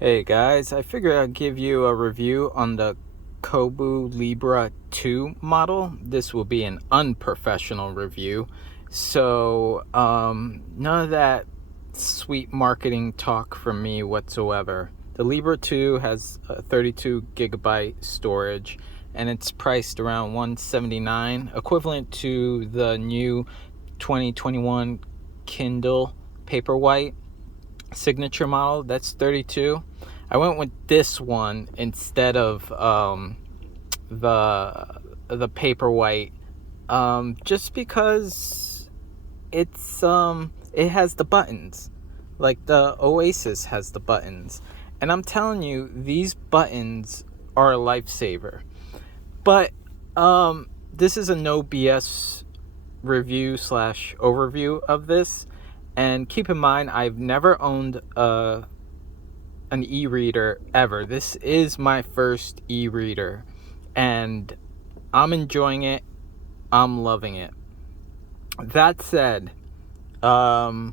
Hey guys, I figured I'd give you a review on the Kobo Libra 2 model. This will be an unprofessional review, so none of that sweet marketing talk from me whatsoever. The Libra 2 has a 32 gigabyte storage and it's priced around $179, equivalent to the new 2021 Kindle Paperwhite signature model. That's 32. I went with this one instead of the Paperwhite, just because it has the buttons, like the Oasis has the buttons, and I'm telling you, these buttons are a lifesaver. But this is a no BS review slash overview of this. And keep in mind, I've never owned an e-reader ever. This is my first e-reader, and I'm enjoying it. I'm loving it. That said, I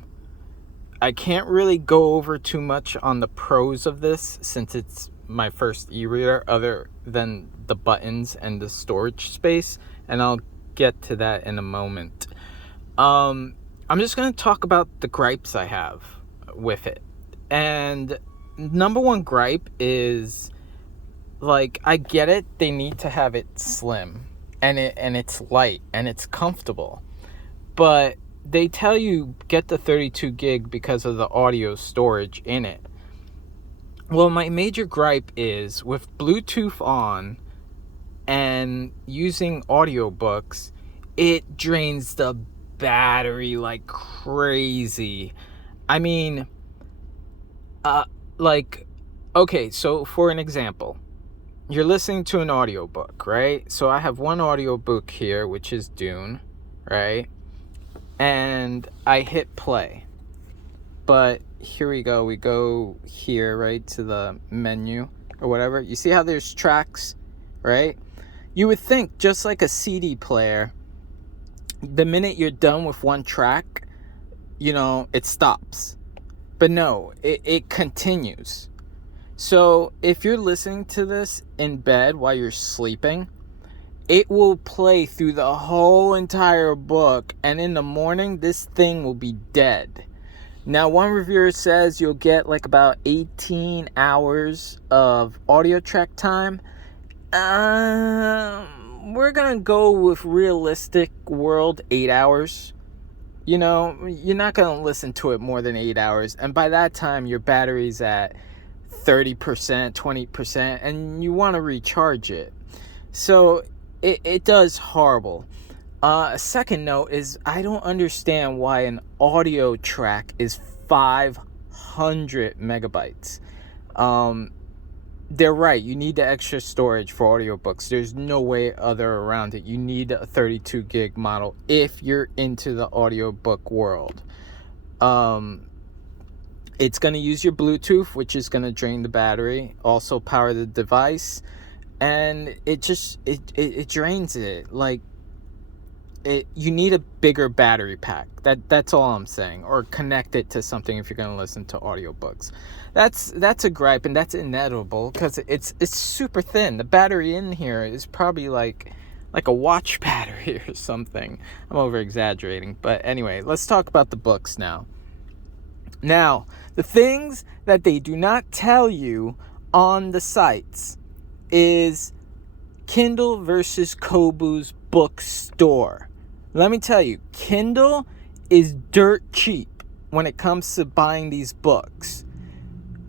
can't really go over too much on the pros of this since it's my first e-reader, other than the buttons and the storage space, and I'll get to that in a moment. I'm just going to talk about the gripes I have with it. And number one gripe is, like, I get it, they need to have it slim and it's light and it's comfortable. But they tell you get the 32 gig because of the audio storage in it. Well, my major gripe is with Bluetooth on and using audiobooks, it drains the battery like crazy. I mean, okay, so for an example, you're listening to an audiobook, right? So I have one audiobook here, which is Dune, right? And I hit play. But here we go here, right, to the menu or whatever. You see how there's tracks, right? You would think, just like a CD player, the minute you're done with one track, it stops. But no, it continues. So if you're listening to this in bed while you're sleeping, it will play through the whole entire book, and in the morning, this thing will be dead. Now, one reviewer says you'll get like about 18 hours of audio track time. We're gonna go with realistic world 8 hours. You're not gonna listen to it more than 8 hours, and by that time your battery's at 30%, 20%, and you want to recharge it. So it does horrible. A second note is, I don't understand why an audio track is 500 megabytes. They're right, you need the extra storage for audiobooks. There's no way other around it. You need a 32 gig model if you're into the audiobook world. It's going to use your Bluetooth, which is going to drain the battery, also power the device, and it drains it. Like, you need a bigger battery pack. That's all I'm saying. Or connect it to something if you're going to listen to audiobooks. That's a gripe, and that's inevitable because it's super thin. The battery in here is probably like a watch battery or something. I'm over exaggerating, but anyway, let's talk about the books now. Now, the things that they do not tell you on the sites is Kindle versus Kobo's bookstore. Let me tell you, Kindle is dirt cheap when it comes to buying these books.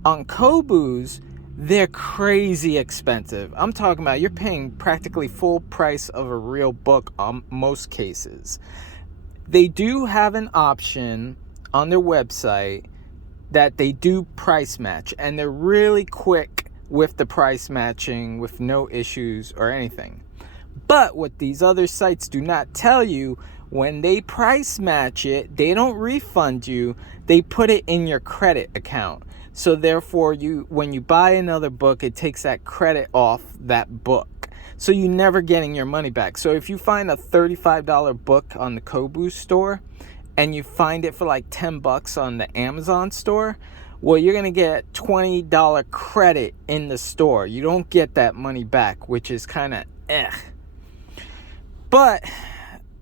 On Kobo's, they're crazy expensive. I'm talking about you're paying practically full price of a real book on most cases. They do have an option on their website that they do price match, and they're really quick with the price matching with no issues or anything. But what these other sites do not tell you, when they price match it, they don't refund you. They put it in your credit account. So therefore, when you buy another book, it takes that credit off that book. So you're never getting your money back. So if you find a $35 book on the Kobo store and you find it for like $10 on the Amazon store, well, you're going to get $20 credit in the store. You don't get that money back, which is kind of But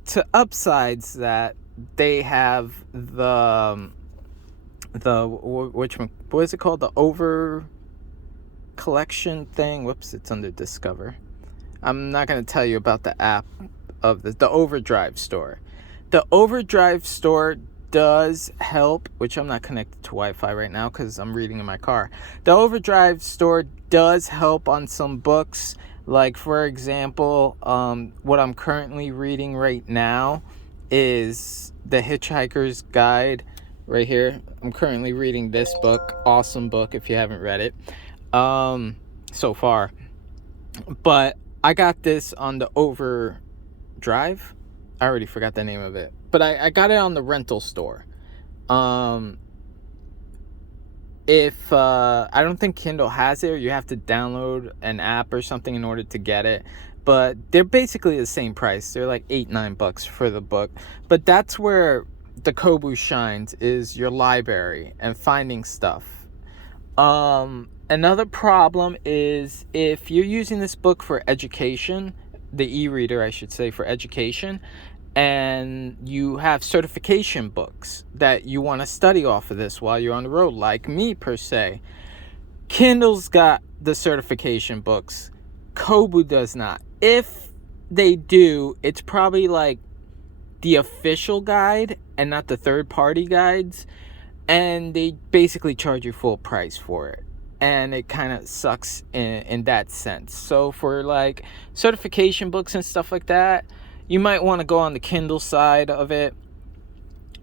to upsides that, they have the what is it called? The over collection thing. Whoops, it's under Discover. I'm not going to tell you about the app of the Overdrive store. The Overdrive store does help, which I'm not connected to Wi-Fi right now because I'm reading in my car. The Overdrive store does help on some books. Like, for example, what I'm currently reading right now is The Hitchhiker's Guide right here. I'm currently reading this book. Awesome book if you haven't read it so far. But I got this on the Overdrive. I already forgot the name of it. But I got it on the rental store. If I don't think Kindle has it, or you have to download an app or something in order to get it, but they're basically the same price. They're like $8-9 for the book. But that's where the Kobo shines, is your library and finding stuff. Another problem is if you're using this book for education, the eReader I should say, for education, and you have certification books that you want to study off of this while you're on the road, like me per se. Kindle's got the certification books. Kobo does not. If they do, it's probably like the official guide and not the third-party guides, and they basically charge you full price for it. And it kind of sucks in that sense. So for like certification books and stuff like that, you might want to go on the Kindle side of it.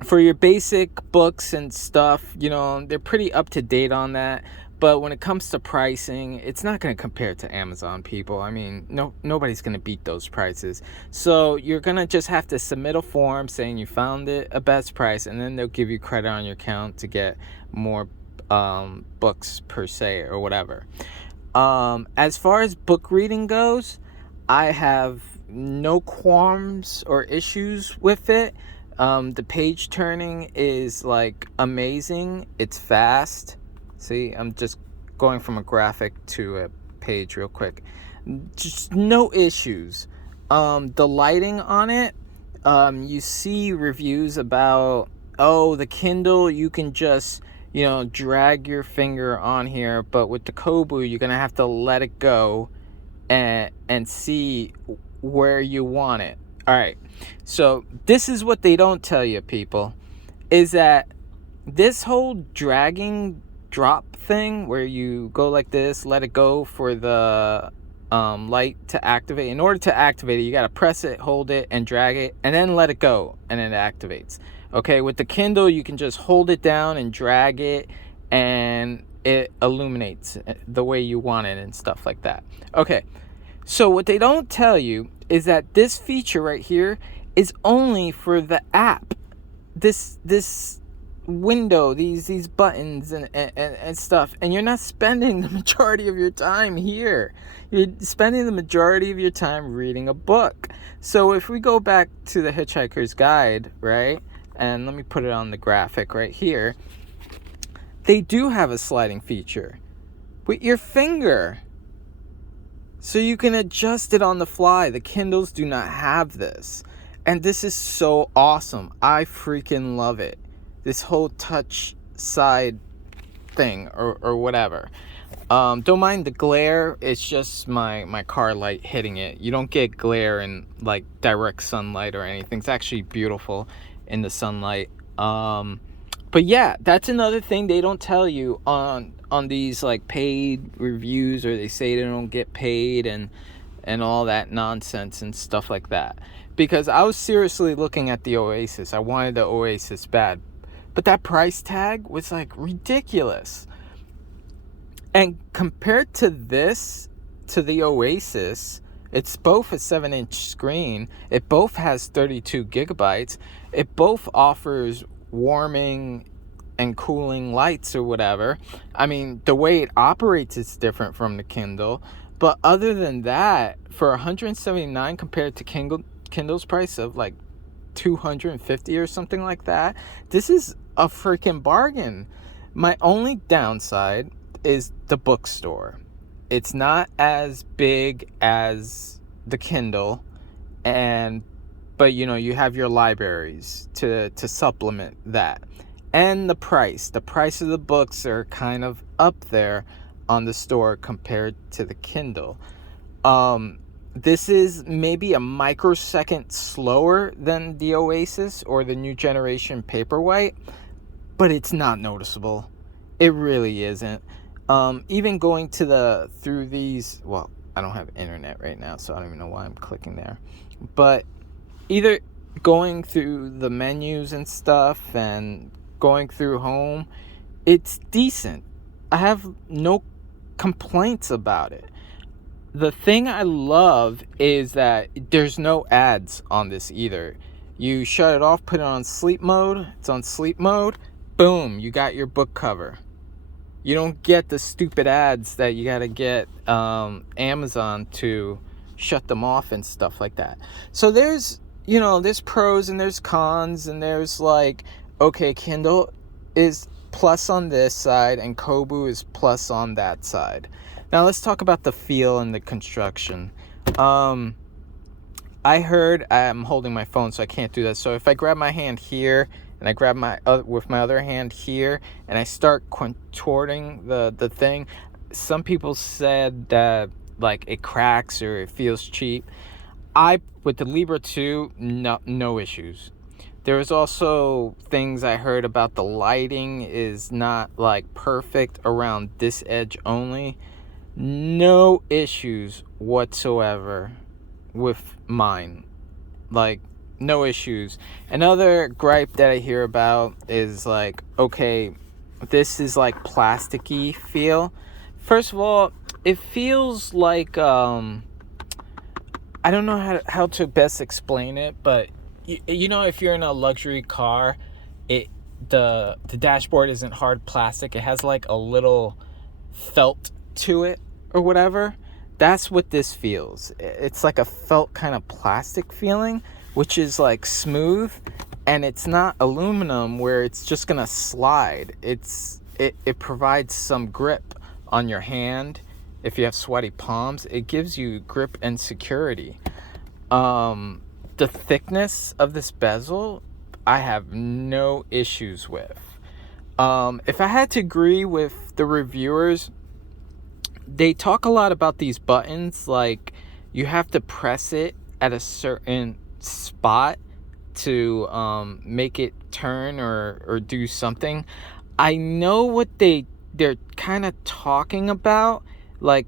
For your basic books and stuff, you know, they're pretty up to date on that. But when it comes to pricing, it's not going to compare to Amazon, people. I mean, nobody's going to beat those prices. So you're going to just have to submit a form saying you found it a best price, and then they'll give you credit on your account to get more books per se or whatever. As far as book reading goes, I have no qualms or issues with it. The page turning is like amazing. It's fast. See, I'm just going from a graphic to a page real quick. Just no issues. The lighting on it, you see reviews about, the Kindle, you can just, drag your finger on here, but with the Kobo, you're gonna have to let it go and see where you want it. All right, so this is what they don't tell you, people, is that this whole dragging drop thing where you go like this, let it go for the light to activate. In order to activate it, you got to press it, hold it, and drag it, and then let it go, and it activates. Okay, with the Kindle, you can just hold it down and drag it, and it illuminates the way you want it and stuff like that. Okay, so what they don't tell you is that this feature right here is only for the app. This window, these buttons and stuff, and you're not spending the majority of your time here. You're spending the majority of your time reading a book. So if we go back to the Hitchhiker's Guide, right, and let me put it on the graphic right here, they do have a sliding feature with your finger, so you can adjust it on the fly. The Kindles do not have this, and this is so awesome. I freaking love it. This whole touch side thing or whatever. Don't mind the glare. It's just my car light hitting it. You don't get glare in like direct sunlight or anything. It's actually beautiful in the sunlight. But yeah, that's another thing they don't tell you on these like paid reviews, or they say they don't get paid and all that nonsense and stuff like that. Because I was seriously looking at the Oasis. I wanted the Oasis bad. But that price tag was like ridiculous. And compared to this, to the Oasis, it's both a 7-inch screen. It both has 32 gigabytes. It both offers warming and cooling lights or whatever. I mean, the way it operates is different from the Kindle. But other than that, for $179 compared to Kindle's price of like $250 or something like that, this is a freaking bargain. My only downside is the bookstore. It's not as big as the Kindle, and but you have your libraries to supplement that. And the price of the books are kind of up there on the store compared to the Kindle. This is maybe a microsecond slower than the Oasis or the new generation Paperwhite, but it's not noticeable. It really isn't. Even going through these, well, I don't have internet right now, so I don't even know why I'm clicking there. But either going through the menus and stuff and going through home, it's decent. I have no complaints about it. The thing I love is that there's no ads on this either. You shut it off, put it on sleep mode. It's on sleep mode. Boom, you got your book cover. You don't get the stupid ads that you gotta get Amazon to shut them off and stuff like that. So there's pros and there's cons, and there's like, okay, Kindle is plus on this side and Kobo is plus on that side. Now let's talk about the feel and the construction. I'm holding my phone, so I can't do that. So if I grab my hand here and I grab with my other hand here and I start contorting the thing, some people said that like it cracks or it feels cheap. With the Libra 2, no issues. There was also things I heard about the lighting is not like perfect around this edge only. No issues whatsoever with mine. Like, no issues. Another gripe that I hear about is like, okay, this is like plasticky feel. First of all, it feels like I don't know how to best explain it, but if you're in a luxury car, the dashboard isn't hard plastic. It has like a little felt to it or whatever. That's what this feels. It's like a felt kind of plastic feeling, which is like smooth, and it's not aluminum where it's just gonna slide. It provides some grip on your hand. If you have sweaty palms, it gives you grip and security. The thickness of this bezel, I have no issues with. If I had to agree with the reviewers, they talk a lot about these buttons, like you have to press it at a certain spot to make it turn or do something. I know what they're kind of talking about. Like,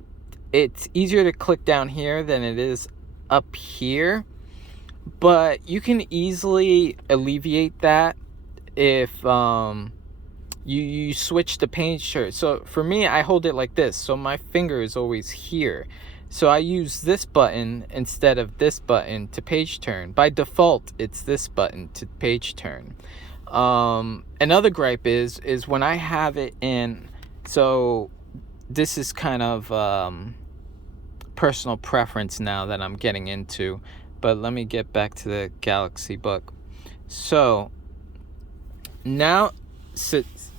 it's easier to click down here than it is up here, but you can easily alleviate that if you switch the page turn. So for me, I hold it like this, so my finger is always here. So I use this button instead of this button to page turn. By default, it's this button to page turn. Another gripe is when I have it in, so this is kind of personal preference now that I'm getting into, but let me get back to the Galaxy Book. So now,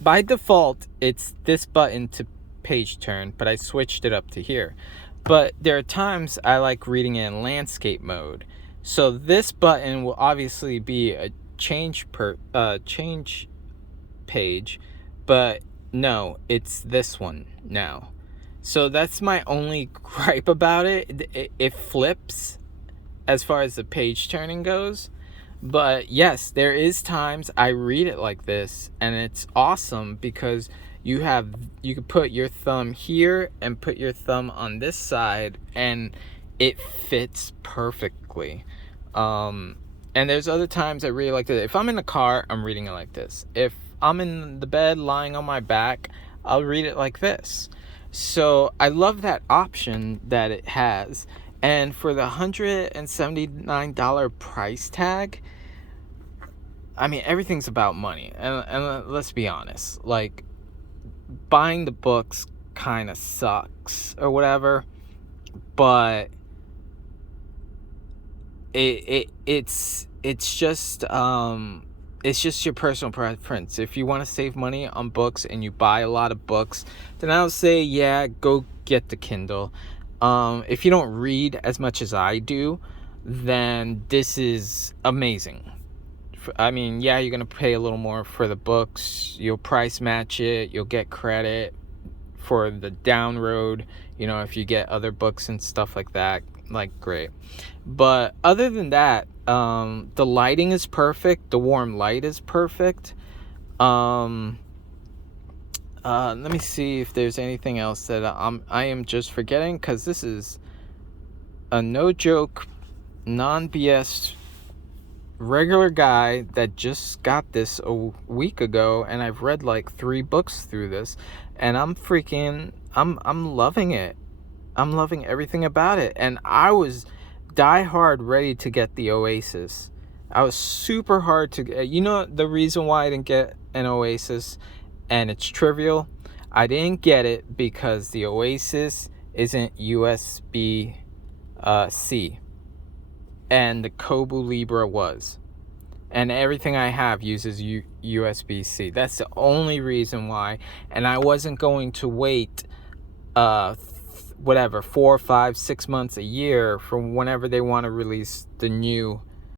by default, it's this button to page turn, but I switched it up to here. But there are times I like reading in landscape mode. So this button will obviously be a change page, but no, it's this one now. So that's my only gripe about it. It flips as far as the page turning goes. But yes, there is times I read it like this, and it's awesome because you can put your thumb here and put your thumb on this side, and it fits perfectly. And there's other times I really like it. If I'm in the car, I'm reading it like this. If I'm in the bed lying on my back, I'll read it like this. So I love that option that it has. And for the $179 price tag, I mean, everything's about money. And let's be honest, like, buying the books kind of sucks or whatever, but it's just it's just your personal preference. If you want to save money on books and you buy a lot of books, then I would say, yeah, go get the Kindle. If you don't read as much as I do, then this is amazing. I mean, yeah, you're gonna pay a little more for the books. You'll price match it. You'll get credit for the down road. You know, if you get other books and stuff like that, like, great. But other than that, the lighting is perfect. The warm light is perfect. Let me see if there's anything else that I am just forgetting, because this is a no joke, non BS regular guy that just got this a week ago, and I've read like 3 books through this, and I'm loving it. I'm loving everything about it. And I was die hard ready to get the Oasis. I was super hard to get. You know the reason why I didn't get an Oasis, and it's trivial. I didn't get it because the Oasis isn't USB C, and the Kobo Libra was, and everything I have uses USB-C. That's the only reason why. And I wasn't going to wait whatever 4, 5, 6 months, a year from whenever they want to release the new